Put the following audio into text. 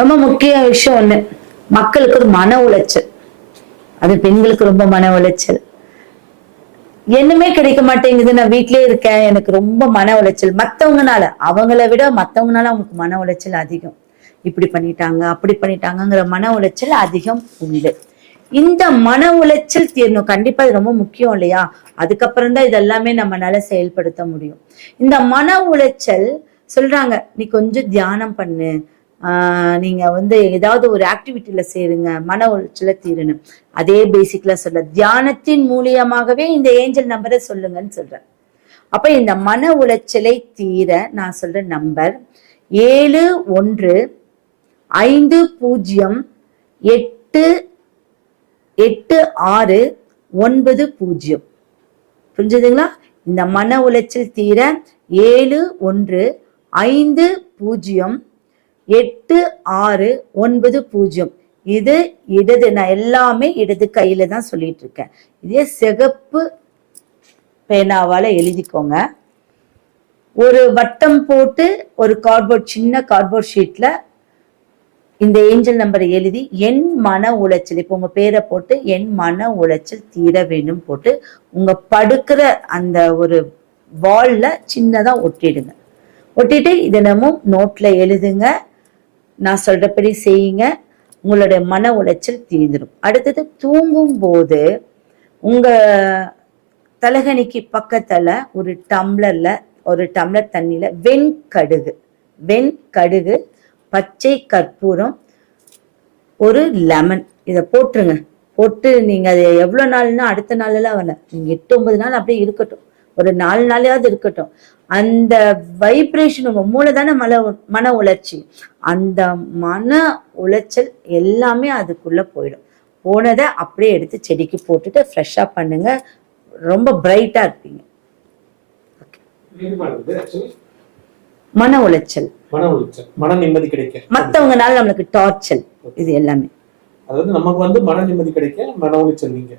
ரொம்ப முக்கிய விஷயம் ஒண்ணு. மக்களுக்கு ஒரு மன உளைச்சல். அது பெண்களுக்கு ரொம்ப மன உளைச்சல். என்னமே கிடைக்க மாட்டேங்குது. நான் வீட்லயே இருக்கேன். எனக்கு ரொம்ப மன உளைச்சல். மத்தவங்கனால அவங்கள விட மத்தவங்கனால அவங்களுக்கு மன உளைச்சல் அதிகம். இப்படி பண்ணிட்டாங்க அப்படி பண்ணிட்டாங்கங்கிற மன உளைச்சல் அதிகம் உண்டு. இந்த மன உளைச்சல் தீரணும். கண்டிப்பா இது ரொம்ப முக்கியம் இல்லையா? அதுக்கப்புறம் தான் இதெல்லாமே நம்மளால செயல்படுத்த முடியும். இந்த மன உளைச்சல் சொல்றாங்க நீ கொஞ்சம் தியானம் பண்ணு. ஆஹ் நீங்க வந்து ஏதாவது ஒரு ஆக்டிவிட்டியில சேருங்க மன உளைச்சல தீரணும். அதே பேசிக்ல சொல்ல தியானத்தின் மூலியமாகவே இந்த ஏஞ்சல் நம்பரை சொல்லுங்கன்னு சொல்றேன். அப்போ இந்த மன உளைச்சலை தீர நான் சொல்ற நம்பர் ஏழு ஒன்று ஐந்து பூஜ்ஜியம் எட்டு எட்டு ஆறு ஒன்பது பூஜ்ஜியம். புரிஞ்சுதுங்களா? இந்த மன உளைச்சல் தீர ஏழு ஒன்று ஐந்து பூஜ்ஜியம் எட்டு ஆறு ஒன்பது பூஜ்ஜியம். இது இடது. நான் எல்லாமே இடது கையில தான் சொல்லிட்டு இருக்கேன். இதே சிகப்பு பேனாவால எழுதிக்கோங்க. ஒரு வட்டம் போட்டு ஒரு கார்ட்போர்ட் சின்ன கார்ட்போர்ட் ஷீட்ல இந்த ஏஞ்சல் நம்பரை எழுதி என் மன உளைச்சல். இப்போ உங்க பேரை போட்டு என் மன உளைச்சல் தீர வேண்டும் போட்டு உங்க படுக்கிற அந்த ஒரு வால்ல சின்னதா ஒட்டிடுங்க. ஒட்டிட்டு தினமும் நோட்ல எழுதுங்க. நான் சொல்றபடி செய்யுங்க. உங்களுடைய மன உளைச்சல் தீர்ந்துடும் அடுத்தது தூங்கும் போது உங்க தலகணிக்கு பக்கத்துல ஒரு டம்ளர்ல ஒரு டம்ளர் தண்ணியில வெண்கடுகு வெண்கடுகு பச்சை கற்பூரம் ஒரு லெமன். இதை போட்டுருங்க. போட்டு நீங்க அது எவ்வளவு நாள்னா அடுத்த நாளெல்லாம் வரல. நீங்க எட்டு ஒன்பது நாள் அப்படியே இருக்கட்டும். ஒரு நாலு நாளையாவது இருக்கட்டும். அந்த வைப்ரேஷன் உங்க மூளை தானே மன மன உளைச்சி அந்த மன உளைச்சல் எல்லாமே அதுக்குள்ள போயிடும். போனதை அப்படியே எடுத்து செடிக்கு போட்டுட்டு ஃப்ரெஷ்ஷாக பண்ணுங்க. ரொம்ப பிரைட்டா இருப்பீங்க. மன உளைச்சல். மன உளைச்சல். மன நிம்மதி கிடைக்க. மத்தவங்கனால நம்மளுக்கு டார்ச்சல் இது எல்லாமே. அதாவது நமக்கு வந்து மன நிம்மதி கிடைக்க மன உளைச்சல் நீங்க.